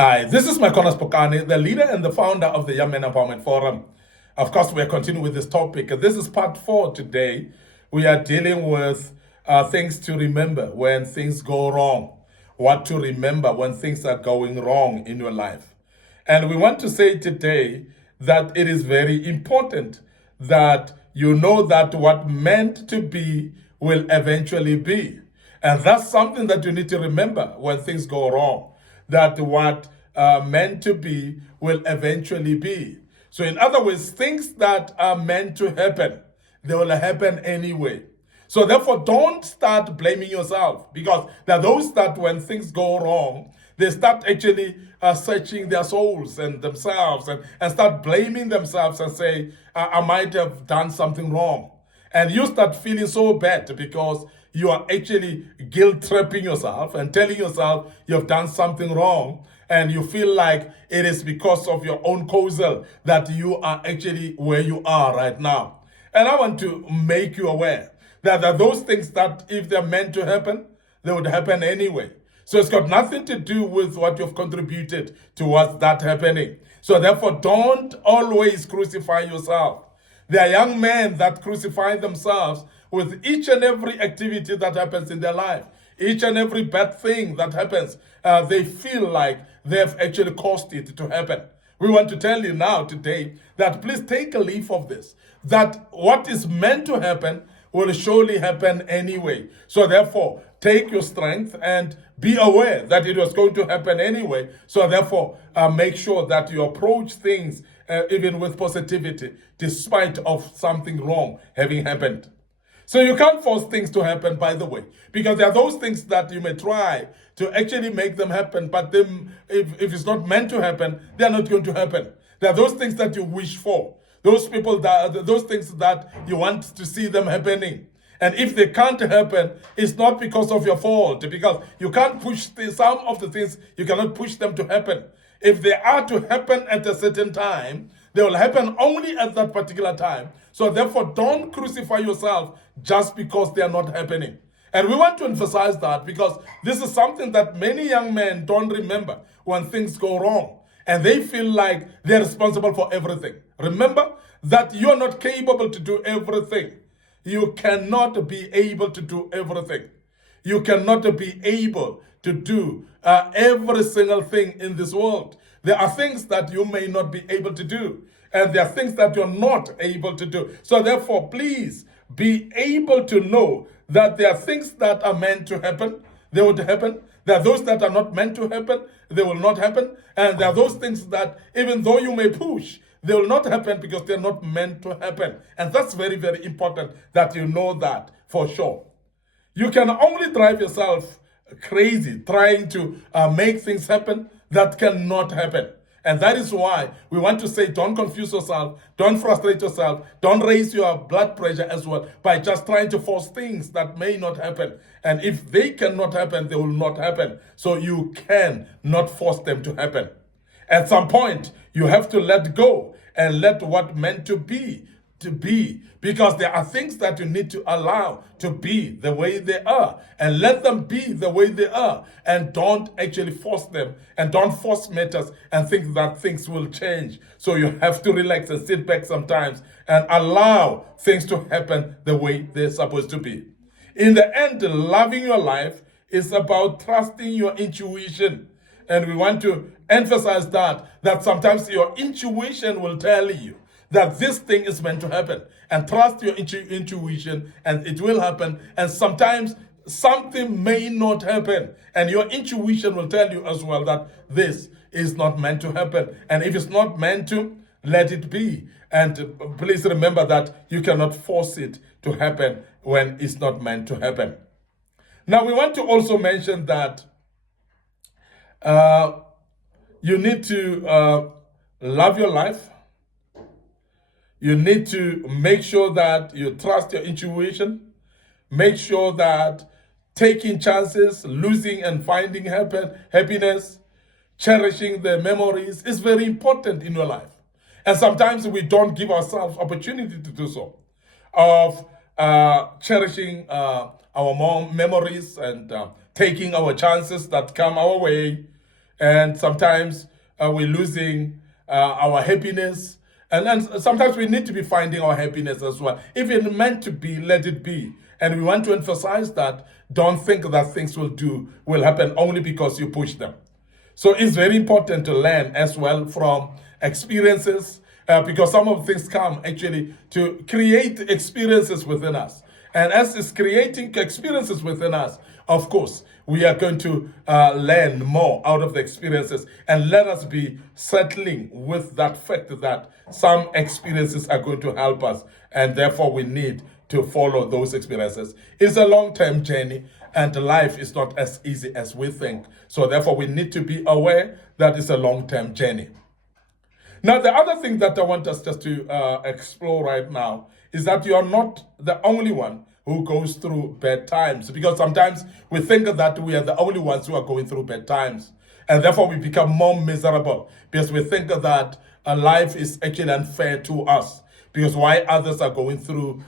Hi, this is MIcornus Phokane, the leader and the founder of the Young Men Empowerment Forum. Of course, we are continuing with this topic. This is part 4 today. We are dealing with things to remember when things go wrong, what to remember when things are going wrong in your life. And we want to say today that it is very important that you know that what meant to be will eventually be. And that's something that you need to remember when things go wrong, that what meant to be will eventually be. So in other words, things that are meant to happen, they will happen anyway. So therefore, don't start blaming yourself, because there are those that when things go wrong, they start actually searching their souls and themselves and start blaming themselves and say, I might have done something wrong. And you start feeling so bad because you are actually guilt-tripping yourself and telling yourself you've done something wrong, and you feel like it is because of your own causal that you are actually where you are right now. And I want to make you aware that there are those things that if they're meant to happen, they would happen anyway. So it's got nothing to do with what you've contributed towards that happening. So therefore, don't always crucify yourself. There are young men that crucify themselves with each and every activity that happens in their life. Each and every bad thing that happens, they feel like they've actually caused it to happen. We want to tell you now today that please take a leaf of this, that what is meant to happen will surely happen anyway. So therefore, take your strength and be aware that it was going to happen anyway. So therefore, make sure that you approach things even with positivity, despite of something wrong having happened. So you can't force things to happen, by the way, because there are those things that you may try to actually make them happen, but then if it's not meant to happen, they're not going to happen. There are those things that you wish for, those things that you want to see them happening. And if they can't happen, it's not because of your fault, because you can't push some of the things, you cannot push them to happen. If they are to happen at a certain time, they will happen only at that particular time. So therefore, don't crucify yourself just because they are not happening. And we want to emphasize that because this is something that many young men don't remember when things go wrong. And they feel like they're responsible for everything. Remember that you're not capable to do everything. You cannot be able to do everything. You cannot be able to do every single thing in this world. There are things that you may not be able to do, and there are things that you're not able to do. So therefore, please be able to know that there are things that are meant to happen, they would happen. There are those that are not meant to happen, they will not happen. And there are those things that even though you may push, they will not happen because they're not meant to happen. And that's very, very important that you know that for sure. You can only drive yourself crazy trying to make things happen that cannot happen. And that is why we want to say don't confuse yourself, don't frustrate yourself, don't raise your blood pressure as well by just trying to force things that may not happen. And if they cannot happen, they will not happen. So you can not force them to happen. At some point, you have to let go and let what meant to be, because there are things that you need to allow to be the way they are, and let them be the way they are, and don't actually force them, and don't force matters and think that things will change. So you have to relax and sit back sometimes and allow things to happen the way they're supposed to be. In the end, loving your life is about trusting your intuition. And we want to emphasize that sometimes your intuition will tell you that this thing is meant to happen. And trust your intuition and it will happen. And sometimes something may not happen. And your intuition will tell you as well that this is not meant to happen. And if it's not meant to, let it be. And please remember that you cannot force it to happen when it's not meant to happen. Now we want to also mention that you need to love your life. You need to make sure that you trust your intuition. Make sure that taking chances, losing and finding happiness, cherishing the memories is very important in your life. And sometimes we don't give ourselves opportunity to do so, of cherishing our memories and taking our chances that come our way. And sometimes we're losing our happiness. And then sometimes we need to be finding our happiness as well. If it's meant to be, let it be. And we want to emphasize that. Don't think that things will happen only because you push them. So it's very important to learn as well from experiences, because some of the things come actually to create experiences within us. And as it's creating experiences within us, of course, we are going to learn more out of the experiences. And let us be settling with that fact that some experiences are going to help us. And therefore, we need to follow those experiences. It's a long-term journey, and life is not as easy as we think. So therefore, we need to be aware that it's a long-term journey. Now, the other thing that I want us just to explore right now is that you are not the only one who goes through bad times, because sometimes we think that we are the only ones who are going through bad times, and therefore we become more miserable because we think that life is actually unfair to us, because why others are going through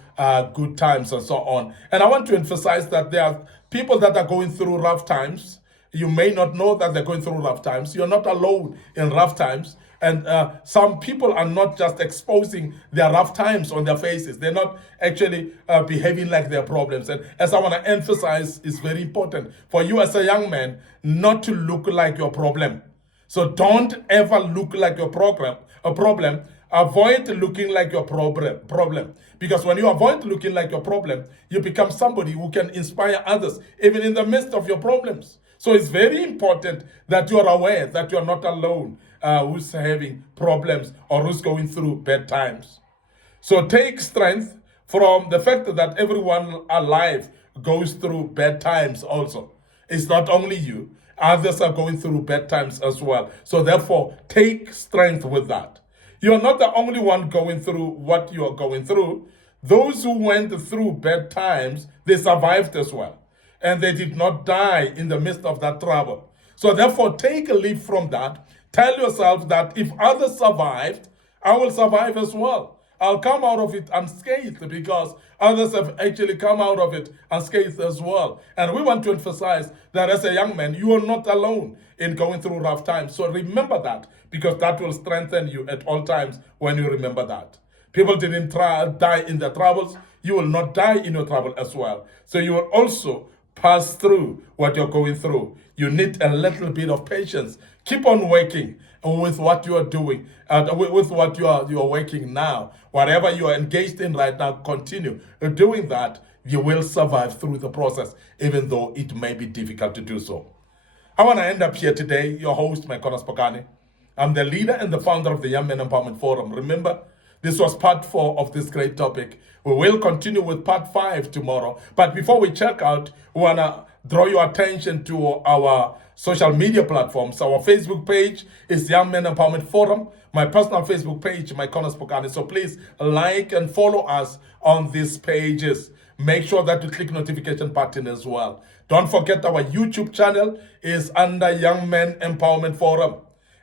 good times and so on. And I want to emphasize that there are people that are going through rough times. You may not know that they're going through rough times. You're not alone in rough times. And some people are not just exposing their rough times on their faces. They're not actually behaving like their problems. And as I want to emphasize, it's very important for you as a young man not to look like your problem. So don't ever look like your problem. Avoid looking like your problem. Because when you avoid looking like your problem, you become somebody who can inspire others, even in the midst of your problems. So it's very important that you are aware that you are not alone who's having problems or who's going through bad times. So take strength from the fact that everyone alive goes through bad times also. It's not only you. Others are going through bad times as well. So therefore, take strength with that. You're not the only one going through what you are going through. Those who went through bad times, they survived as well. And they did not die in the midst of that trouble. So therefore, take a leap from that. Tell yourself that if others survived, I will survive as well. I'll come out of it unscathed because others have actually come out of it unscathed as well. And we want to emphasize that as a young man, you are not alone in going through rough times. So remember that, because that will strengthen you at all times when you remember that. People didn't die in their troubles. You will not die in your trouble as well. So you will also pass through what you're going through. You need a little bit of patience. Keep on working with what you are doing, with what you are working now. Whatever you are engaged in right now, continue doing that. You will survive through the process, even though it may be difficult to do so. I want to end up here today, your host, MIcornus Phokane. I'm the leader and the founder of the Young Men Empowerment Forum. Remember, this was part 4 of this great topic. We will continue with part 5 tomorrow. But before we check out, we want to draw your attention to our social media platforms. Our Facebook page is Young Men Empowerment Forum. My personal Facebook page, MIcornus Phokane. So please like and follow us on these pages. Make sure that you click notification button as well. Don't forget our YouTube channel is under Young Men Empowerment Forum.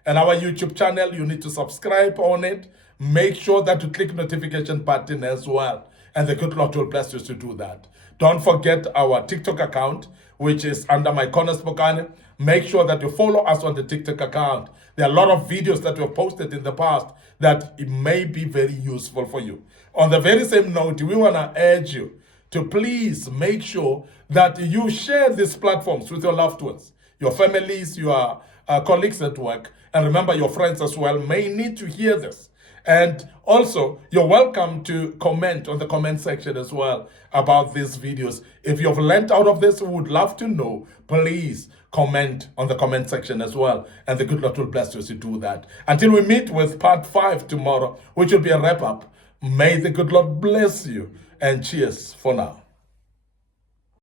And our YouTube channel, you need to subscribe on it. Make sure that you click notification button as well. And the good Lord will bless you to do that. Don't forget our TikTok account, which is under MIcornus Phokane. Make sure that you follow us on the TikTok account. There are a lot of videos that we've posted in the past that it may be very useful for you. On the very same note, we want to urge you to please make sure that you share these platforms with your loved ones, your families, your colleagues at work, and remember your friends as well may need to hear this. And also, you're welcome to comment on the comment section as well about these videos. If you've learned out of this, we would love to know. Please comment on the comment section as well. And the good Lord will bless you as you do that. Until we meet with part 5 tomorrow, which will be a wrap-up, may the good Lord bless you. And cheers for now.